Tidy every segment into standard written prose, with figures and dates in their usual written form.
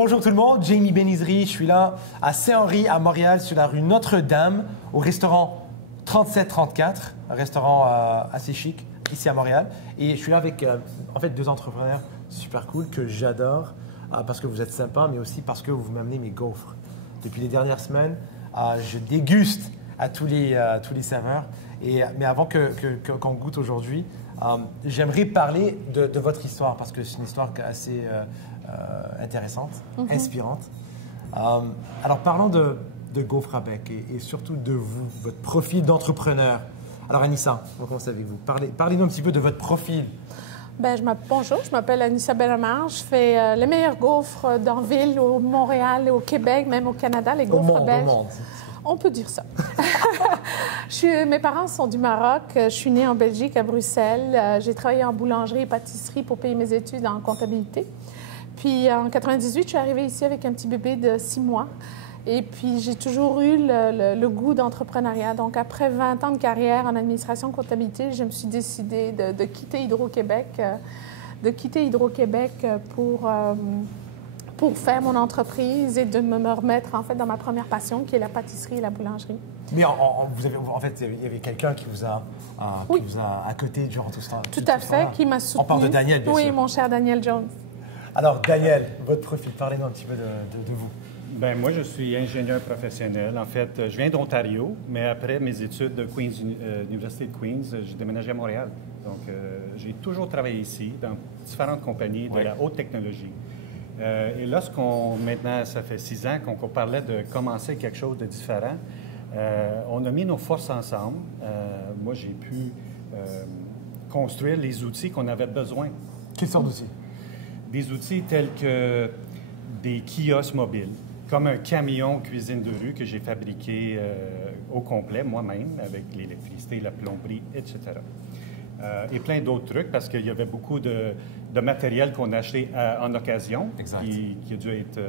Bonjour tout le monde, Jamie Benizri, je suis là à Saint-Henri, à Montréal, sur la rue Notre-Dame, au restaurant 3734, un restaurant assez chic ici à Montréal. Et je suis là avec en fait deux entrepreneurs super cool que j'adore parce que vous êtes sympas, mais aussi parce que vous m'amenez mes gaufres. Depuis les dernières semaines, je déguste à tous les saveurs. Mais avant qu'on goûte aujourd'hui, j'aimerais parler de votre histoire parce que c'est une histoire assez intéressante, inspirante. Alors parlons de Gaufres à bec et surtout de vous, votre profil d'entrepreneur. Alors Anissa, on va commencer avec vous. Parlez-nous un petit peu de votre profil. Bonjour, je m'appelle Anissa Bellemare. Je fais les meilleurs gaufres dans la ville, au Montréal et au Québec, même au Canada, les gaufres belges. Au monde. On peut dire ça. Mes parents sont du Maroc. Je suis née en Belgique, à Bruxelles. J'ai travaillé en boulangerie et pâtisserie pour payer mes études en comptabilité. Puis en 98, je suis arrivée ici avec un petit bébé de 6 mois. Et puis j'ai toujours eu le goût d'entrepreneuriat. Donc après 20 ans de carrière en administration comptabilité, je me suis décidée de quitter Hydro-Québec, pour faire mon entreprise et de me remettre en fait dans ma première passion qui est la pâtisserie et la boulangerie. Mais en fait, il y avait quelqu'un qui vous a à côté durant tout ce temps. Tout à fait, qui m'a soutenu. On parle de Daniel, bien sûr. Oui, mon cher Daniel Jones. Alors Daniel, votre profil, parlez-nous un petit peu de vous. Bien, moi, je suis ingénieur professionnel. En fait, je viens d'Ontario, mais après mes études de l'Université de Queens, j'ai déménagé à Montréal. Donc, j'ai toujours travaillé ici, dans différentes compagnies de la haute technologie. Et maintenant, ça fait 6 ans qu'on parlait de commencer quelque chose de différent, on a mis nos forces ensemble. Moi, j'ai pu construire les outils qu'on avait besoin. Quelle sorte d'outils? Des outils tels que des kiosques mobiles, comme un camion cuisine de rue que j'ai fabriqué au complet moi-même, avec l'électricité, la plomberie, etc. Et plein d'autres trucs, parce qu'il y avait beaucoup de matériel qu'on a acheté en occasion, qui a dû être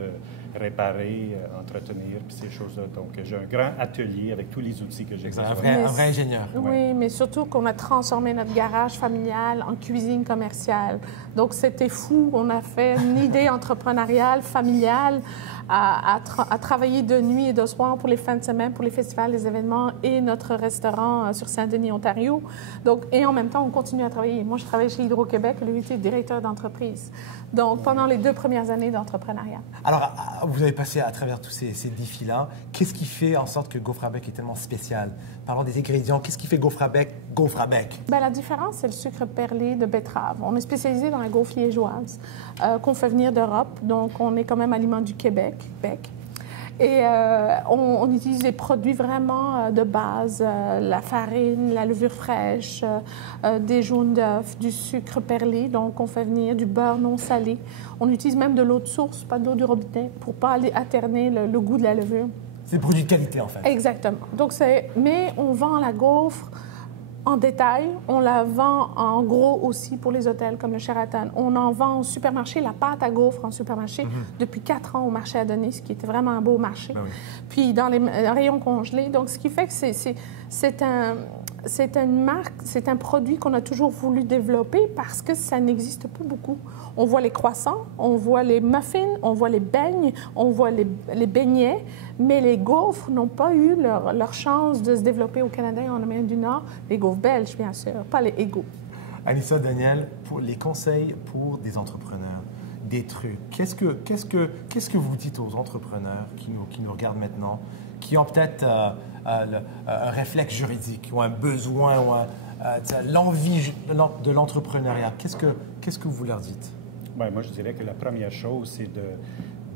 réparé, entretenir, puis ces choses-là. Donc, j'ai un grand atelier avec tous les outils que j'ai besoin. Un vrai ingénieur. Oui, mais surtout qu'on a transformé notre garage familial en cuisine commerciale. Donc, c'était fou. On a fait une idée entrepreneuriale, familiale, à travailler de nuit et de soir pour les fins de semaine, pour les festivals, les événements et notre restaurant sur Saint-Denis, Ontario. Donc, et en même temps, on continue à travailler. Moi, je travaille chez Hydro-Québec, lui était directeur d'entreprise. Donc, pendant les 2 premières années d'entrepreneuriat. Alors, vous avez passé à travers tous ces défis-là. Qu'est-ce qui fait en sorte que Gaufres à bec est tellement spécial? Parlons des ingrédients. Qu'est-ce qui fait Gaufres à bec? Bien, la différence, c'est le sucre perlé de betterave. On est spécialisé dans la gaufre liégeoise qu'on fait venir d'Europe. Donc, on est quand même aliment du Québec, bec. Et on utilise des produits vraiment de base, la farine, la levure fraîche, des jaunes d'œufs, du sucre perlé. Donc, on fait venir du beurre non salé. On utilise même de l'eau de source, pas de l'eau du robinet, pour ne pas aller alterner le goût de la levure. C'est des produits de qualité, en fait. Exactement. Donc, mais on vend la gaufre en détail. On la vend en gros aussi pour les hôtels comme le Sheraton. On en vend au supermarché, la pâte à gaufres en supermarché, depuis 4 ans au marché Adonis, ce qui était vraiment un beau marché. Ben oui. Puis dans les rayons congelés. Donc, ce qui fait que c'est une marque, c'est un produit qu'on a toujours voulu développer parce que ça n'existe pas beaucoup. On voit les croissants, on voit les muffins, on voit les beignes, on voit les beignets, mais les gaufres n'ont pas eu leur chance de se développer au Canada et en Amérique du Nord. Les gaufres belges, bien sûr, pas les égaux. Anissa, Daniel, pour les conseils pour des entrepreneurs, des trucs, qu'est-ce que vous dites aux entrepreneurs qui nous regardent maintenant, qui ont peut-être un réflexe juridique ou un besoin ou l'envie de l'entrepreneuriat? Qu'est-ce que vous leur dites? Bien, moi, je dirais que la première chose, c'est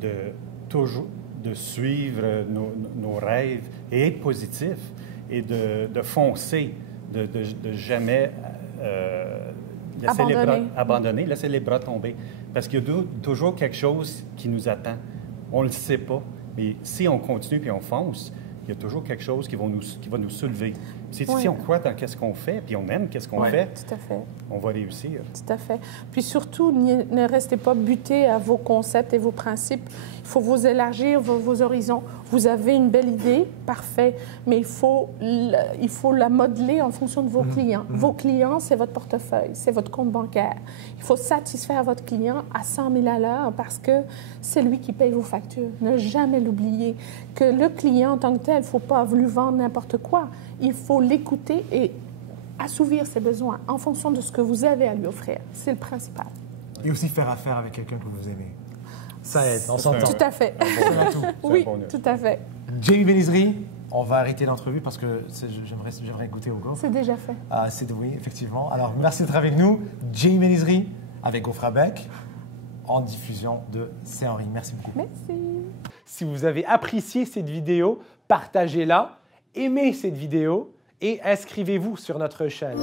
de suivre nos rêves et être positif et de foncer, de jamais abandonner, laisser les bras tomber. Parce qu'il y a toujours quelque chose qui nous attend. On ne le sait pas, mais si on continue puis on fonce, il y a toujours quelque chose qui va nous soulever. Si Ouais. on croit dans qu'est-ce qu'on fait, puis on aime qu'est-ce qu'on fait, Tout à fait. on va réussir. Tout à fait. Puis surtout, ne restez pas butés à vos concepts et vos principes. Il faut vous élargir vos horizons. Vous avez une belle idée, parfait, mais il faut la modeler en fonction de vos clients. Vos clients, c'est votre portefeuille, c'est votre compte bancaire. Il faut satisfaire votre client à 100 000 à l'heure parce que c'est lui qui paye vos factures. Ne jamais l'oublier. Que le client en tant que tel, il ne faut pas lui vendre n'importe quoi. Il faut l'écouter et assouvir ses besoins en fonction de ce que vous avez à lui offrir. C'est le principal. Et aussi faire affaire avec quelqu'un que vous aimez. Ça aide, on s'entend. Tout à fait. Oui, tout à fait. Jamie Benizri, on va arrêter l'entrevue parce que j'aimerais goûter au gaufre. C'est déjà fait. Oui, effectivement. Alors, merci d'être avec nous. Jamie Benizri avec Gaufre à bec en diffusion de C'est Henri. Merci beaucoup. Merci. Si vous avez apprécié cette vidéo, partagez-la, aimez cette vidéo et inscrivez-vous sur notre chaîne.